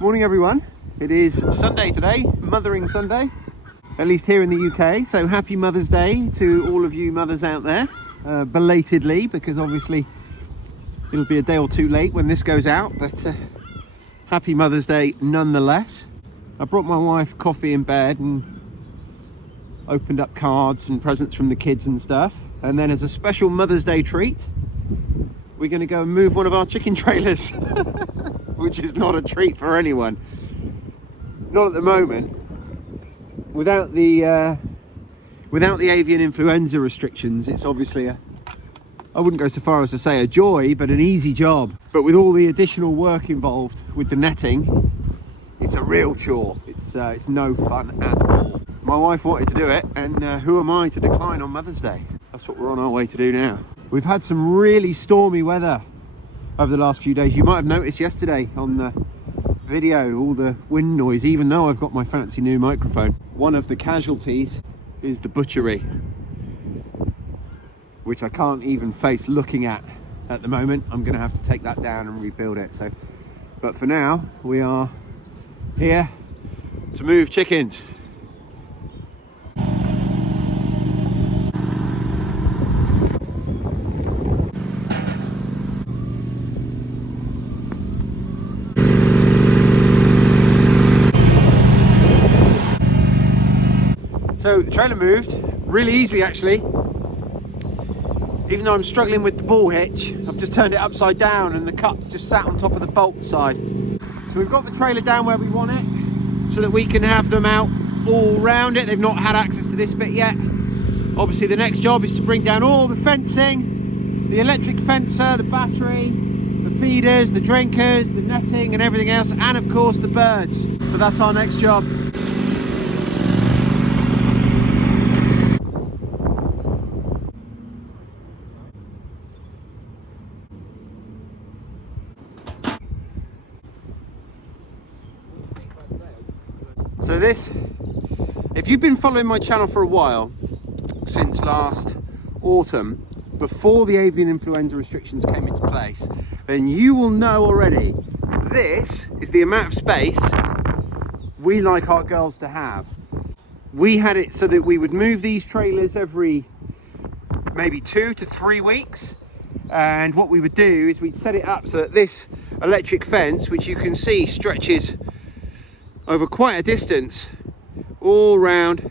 Morning everyone. It is Sunday today, Mothering Sunday, at least here in the UK. So happy Mother's Day to all of you mothers out there, belatedly, because obviously it'll be a day or two late when this goes out, but happy Mother's Day nonetheless. I brought my wife coffee in bed and opened up cards and presents from the kids and stuff. And then as a special Mother's Day treat, we're going to go and move one of our chicken trailers, which is not a treat for anyone. Not at the moment. Without the avian influenza restrictions, it's obviously I wouldn't go so far as to say a joy, but an easy job. But with all the additional work involved with the netting, it's a real chore. It's no fun at all. My wife wanted to do it, and who am I to decline on Mother's Day? That's what we're on our way to do now. We've had some really stormy weather over the last few days. You might have noticed yesterday on the video all the wind noise, even though I've got my fancy new microphone. One of the casualties is the butchery, which I can't even face looking at the moment. I'm going to have to take that down and rebuild it. But for now, we are here to move chickens. So the trailer moved really easily actually. Even though I'm struggling with the ball hitch, I've just turned it upside down and the cup's just sat on top of the bolt side. So we've got the trailer down where we want it so that we can have them out all round it. They've not had access to this bit yet. Obviously the next job is to bring down all the fencing, the electric fencer, the battery, the feeders, the drinkers, the netting and everything else, and of course the birds. But that's our next job. So this, if you've been following my channel for a while, since last autumn, before the avian influenza restrictions came into place, then you will know already, this is the amount of space we like our girls to have. We had it so that we would move these trailers every maybe 2 to 3 weeks. And what we would do is we'd set it up so that this electric fence, which you can see stretches over quite a distance all round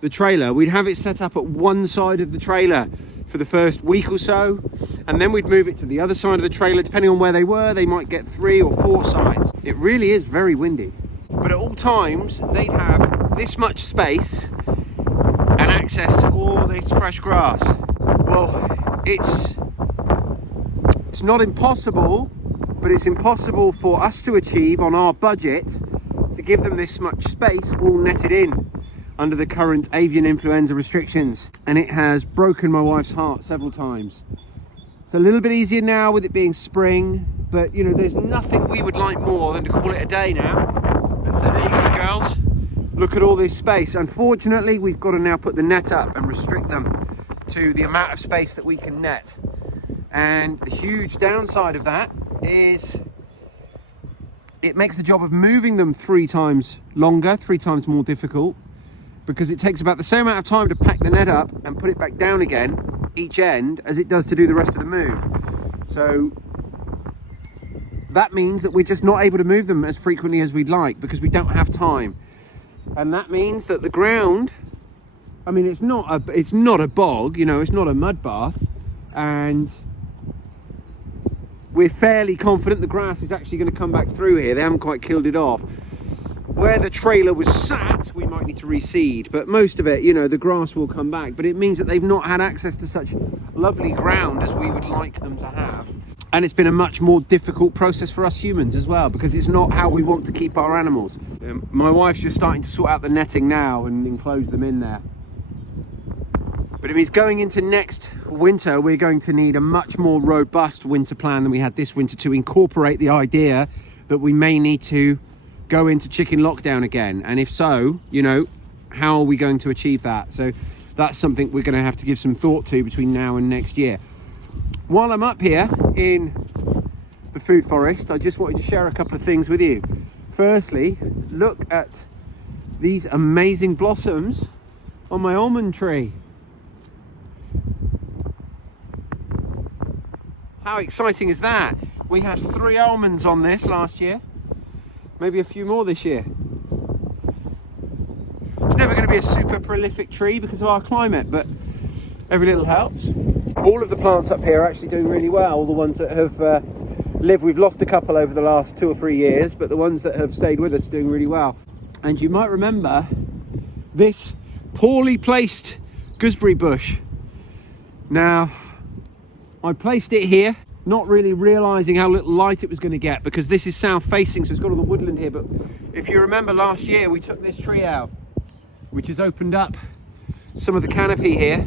the trailer, we'd have it set up at one side of the trailer for the first week or so, and then we'd move it to the other side of the trailer. Depending on where they were, they might get 3 or 4 sides. It really is very windy, but at all times they'd have this much space and access to all this fresh grass. Well, it's not impossible, but it's impossible for us to achieve on our budget to give them this much space all netted in under the current avian influenza restrictions. And it has broken my wife's heart several times. It's a little bit easier now with it being spring, but you know, there's nothing we would like more than to call it a day now. And so there you go, girls. Look at all this space. Unfortunately, we've got to now put the net up and restrict them to the amount of space that we can net. And the huge downside of that is it makes the job of moving them 3 times longer, 3 times more difficult, because it takes about the same amount of time to pack the net up and put it back down again each end as it does to do the rest of the move. So that means that we're just not able to move them as frequently as we'd like because we don't have time. And that means that the ground, I mean, it's not a bog, you know, it's not a mud bath, and we're fairly confident the grass is actually going to come back through here. They haven't quite killed it off. Where the trailer was sat, we might need to reseed, but most of it, you know, the grass will come back. But it means that they've not had access to such lovely ground as we would like them to have. And it's been a much more difficult process for us humans as well, because it's not how we want to keep our animals. My wife's just starting to sort out the netting now and enclose them in there. But it means going into next winter, we're going to need a much more robust winter plan than we had this winter to incorporate the idea that we may need to go into chicken lockdown again. And if so, you know, how are we going to achieve that? So that's something we're going to have to give some thought to between now and next year. While I'm up here in the food forest, I just wanted to share a couple of things with you. Firstly, look at these amazing blossoms on my almond tree. How exciting is that? We had 3 almonds on this last year, maybe a few more this year. It's never going to be a super prolific tree because of our climate, but every little helps. All of the plants up here are actually doing really well. All the ones that have lived, we've lost a couple over the last 2 or 3 years, but the ones that have stayed with us are doing really well. And you might remember this poorly placed gooseberry bush. Now, I placed it here, not really realising how little light it was going to get because this is south facing, so it's got all the woodland here. But if you remember last year, we took this tree out, which has opened up some of the canopy here,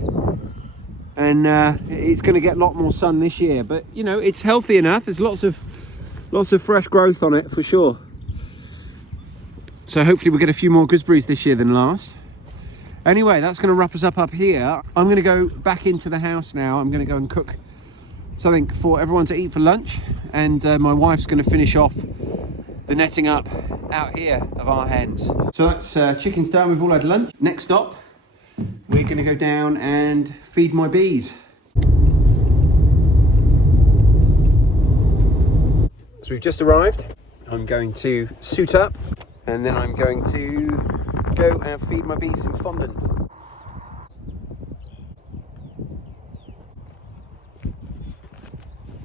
and it's going to get a lot more sun this year. But you know, it's healthy enough. There's lots of fresh growth on it for sure. So hopefully we'll get a few more gooseberries this year than last. Anyway, that's going to wrap us up here. I'm going to go back into the house now. I'm going to go and cook something for everyone to eat for lunch, and my wife's going to finish off the netting up out here of our hens. So that's chickens done. We've all had lunch. Next stop, we're going to go down and feed my bees. So we've just arrived. I'm going to suit up and then I'm going to go and feed my bees some fondant.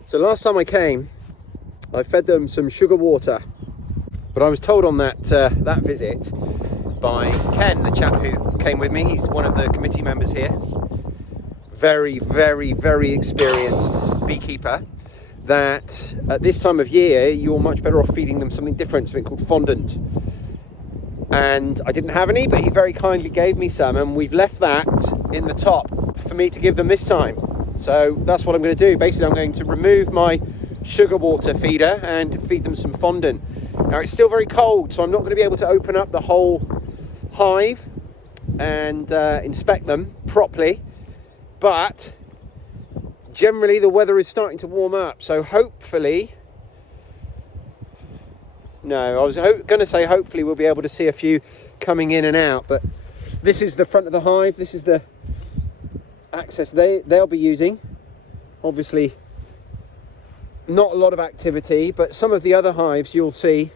So last time I came, I fed them some sugar water, but I was told on that visit by Ken, the chap who came with me. He's one of the committee members here. Very, very, very experienced beekeeper. That at this time of year, you're much better off feeding them something different, something called fondant. And I didn't have any, but he very kindly gave me some, and we've left that in the top for me to give them this time. So that's what I'm going to do. Basically, I'm going to remove my sugar water feeder and feed them some fondant. Now, it's still very cold, so I'm not going to be able to open up the whole hive and inspect them properly. But generally, the weather is starting to warm up. So hopefully... No, I was going to say hopefully we'll be able to see a few coming in and out. But this is the front of the hive. This is the access they'll be using. Obviously not a lot of activity, but some of the other hives you'll see,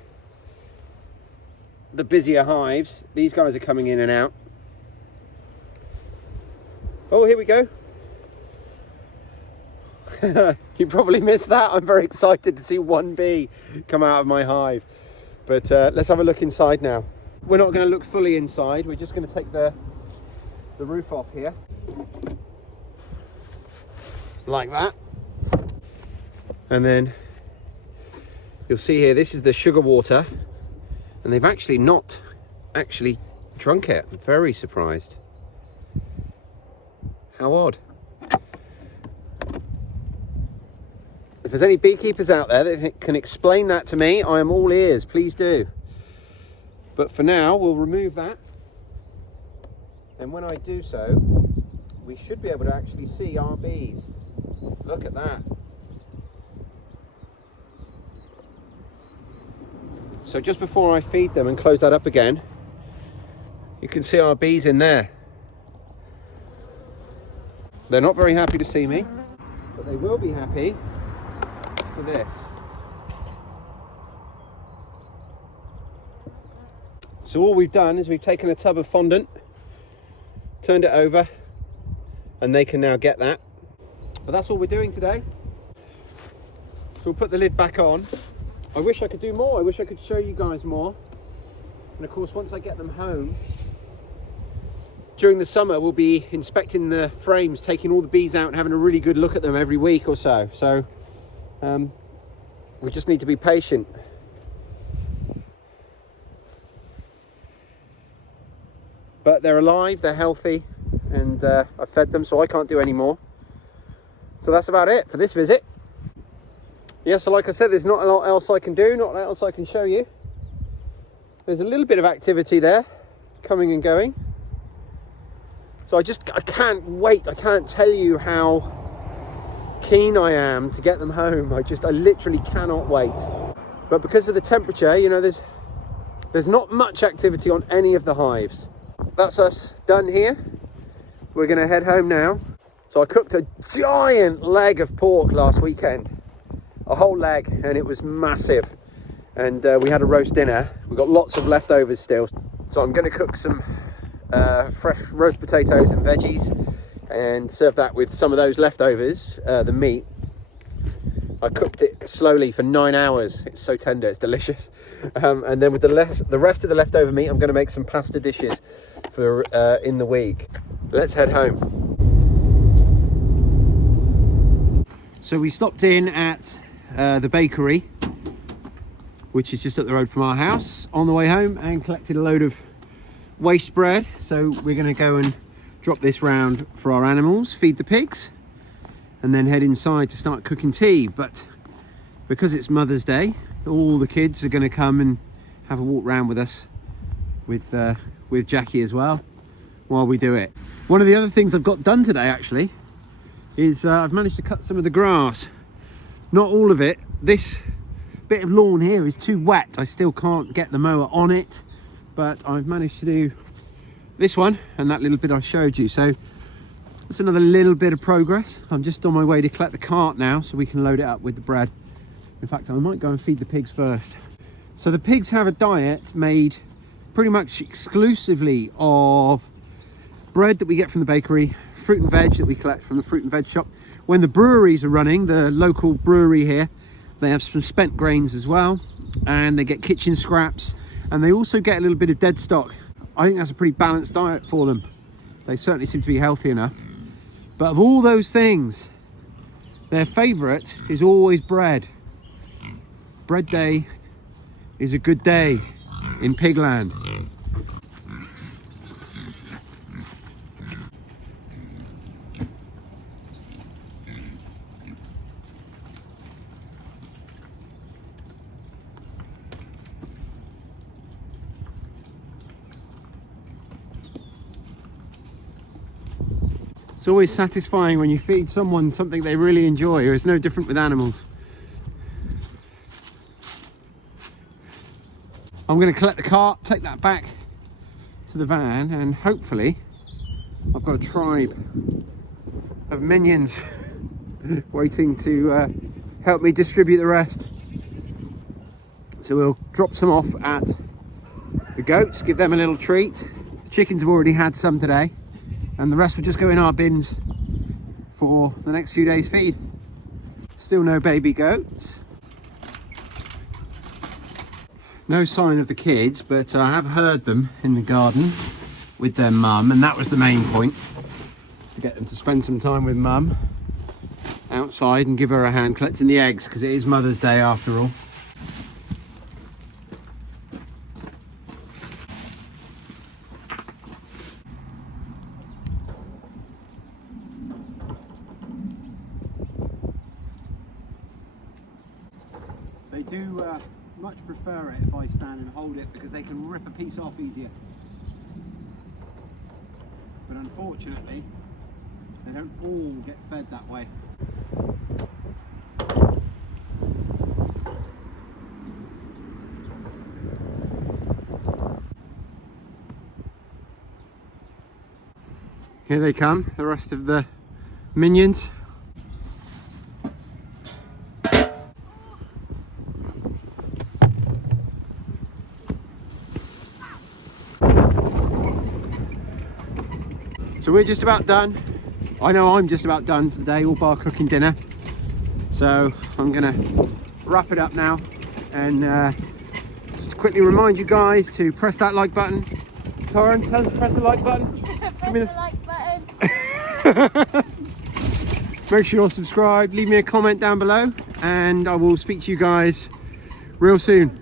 the busier hives, these guys are coming in and out. Oh, here we go. You probably missed that. I'm very excited to see one bee come out of my hive, but let's have a look inside now. We're not going to look fully inside, we're just going to take the roof off here like that, and then you'll see here this is the sugar water, and they've actually not drunk it. I'm very surprised. How odd. If there's any beekeepers out there that can explain that to me, I am all ears, please do. But for now, we'll remove that, and when I do so, we should be able to actually see our bees. Look at that. So just before I feed them and close that up again, you can see our bees in there. They're not very happy to see me, but they will be happy for this. So all we've done is we've taken a tub of fondant, turned it over, and they can now get that. But that's all we're doing today. So we'll put the lid back on. I wish I could do more. I wish I could show you guys more. And of course, once I get them home, during the summer, we'll be inspecting the frames, taking all the bees out and having a really good look at them every week or so. So we just need to be patient. But they're alive, they're healthy, and I fed them, so I can't do any more. So that's about it for this visit. Yeah, so like I said, there's not a lot else I can do, not a lot else I can show you. There's a little bit of activity there, coming and going. So I can't wait, I can't tell you how keen I am to get them home. I literally cannot wait. But because of the temperature, you know, there's not much activity on any of the hives. That's us done here. We're gonna head home now. So I cooked a giant leg of pork last weekend, a whole leg, and it was massive. And we had a roast dinner. We've got lots of leftovers still. So I'm gonna cook some fresh roast potatoes and veggies and serve that with some of those leftovers, the meat. I cooked it slowly for 9 hours. It's so tender, it's delicious. And then with the rest of the leftover meat, I'm gonna make some pasta dishes for in the week. Let's head home. So we stopped in at the bakery, which is just up the road from our house, on the way home, and collected a load of waste bread. So we're going to go and drop this round for our animals, feed the pigs, and then head inside to start cooking tea. But because it's Mother's Day, all the kids are going to come and have a walk round with us, with Jackie as well, while we do it. One of the other things I've got done today actually is I've managed to cut some of the grass. Not all of it. This bit of lawn here is too wet. I still can't get the mower on it, but I've managed to do this one and that little bit I showed you. So that's another little bit of progress. I'm just on my way to collect the cart now so we can load it up with the bread. In fact, I might go and feed the pigs first. So the pigs have a diet made pretty much exclusively of bread that we get from the bakery, fruit and veg that we collect from the fruit and veg shop. When the breweries are running, the local brewery here, they have some spent grains as well, and they get kitchen scraps, and they also get a little bit of dead stock. I think that's a pretty balanced diet for them. They certainly seem to be healthy enough. But of all those things, their favourite is always bread. Bread day is a good day in Pigland. It's always satisfying when you feed someone something they really enjoy. It's no different with animals. I'm going to collect the cart, take that back to the van, and hopefully I've got a tribe of minions waiting to help me distribute the rest. So we'll drop some off at the goats, give them a little treat. The chickens have already had some today, and the rest will just go in our bins for the next few days' feed. Still no baby goats. No sign of the kids, but I have heard them in the garden with their mum, and that was the main point, to get them to spend some time with mum outside and give her a hand collecting the eggs, because it is Mother's Day after all. They do much prefer it if I stand and hold it, because they can rip a piece off easier. But unfortunately, they don't all get fed that way. Here they come, the rest of the minions. So we're just about done. I know I'm just about done for the day, all bar cooking dinner. So I'm gonna wrap it up now, and just quickly remind you guys to press that like button. Torrin, tell them to press the like button. Press the like button. Make sure you're subscribed, leave me a comment down below, and I will speak to you guys real soon.